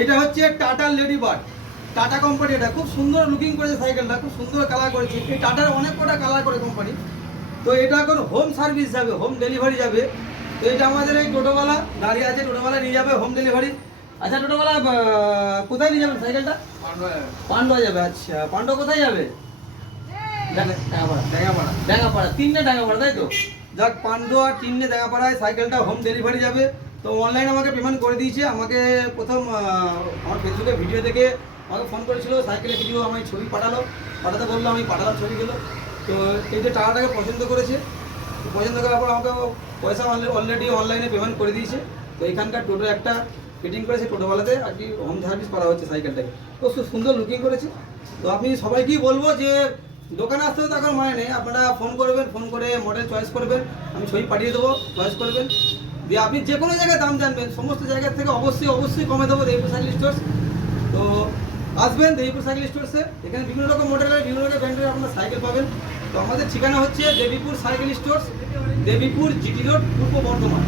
এটা হচ্ছে tata lady bird, tata company. এটা খুব সুন্দর লুকিং করেছে সাইকেলটা, খুব সুন্দর কালার করেছে। এই টাটার অনেক কটা কালার করে কোম্পানি। তো এটা এখন হোম সার্ভিস যাবে, হোম ডেলিভারি যাবে। তো এটা আমাদের এই টোটোওয়ালা দাঁড়িয়ে আছে, টোটোওয়ালা নিয়ে যাবে হোম ডেলিভারি। আচ্ছা টোটোওয়ালা কোথায় নিয়ে যাবেন সাইকেলটা? পান্ডুয়া যাবে। আচ্ছা পান্ডুয়া কোথায় যাবে? ডাঙ্গাপাড়া, তিনটে ডাঙ্গাপাড়া, তাই তো? যাক, পান্ডুয়া তিনটে ডাঙ্গাপাড়ায় সাইকেলটা হোম ডেলিভারি যাবে। তো অনলাইনে আমাকে পেমেন্ট করে দিয়েছে। আমাকে প্রথম আমার ফেসবুকে ভিডিও দেখে আমাকে ফোন করেছিল, সাইকেলে কিছু আমি ছবি পাঠাতে বললো, আমি পাঠালাম ছবিগুলো। তো এই যে টাকাটাকে পছন্দ করেছে, পছন্দ করার পর আমাকে পয়সা অলরেডি অনলাইনে পেমেন্ট করে দিয়েছে। তো এখানকার টোটো একটা ফিটিং করেছে, টোটোওয়ালাতে আর কি হোম সার্ভিস করা হচ্ছে সাইকেলটাকে। তো খুব সুন্দর লুকিং করেছে। তো আমি সবাইকেই বলবো যে দোকানে আসতেও তো এখন মানে নেই, আপনারা ফোন করবেন, ফোন করে মডেল চয়েস করবেন, আমি ছবি পাঠিয়ে দেবো, চয়েস করবেন। দিয়ে আপনি যে কোনো জায়গায় দাম জানবেন, সমস্ত জায়গার থেকে অবশ্যই কমে দেবো দেবীপুর সাইকেল স্টোর্স। তো আসবেন দেবীপুর সাইকেল স্টোর্সে, এখানে বিভিন্ন রকম মডেলের বিভিন্ন রকম ব্র্যান্ডের আপনারা সাইকেল পাবেন। তো আমাদের ঠিকানা হচ্ছে Debipur cycle stores, Debipur GT road, পূর্ব বর্ধমান।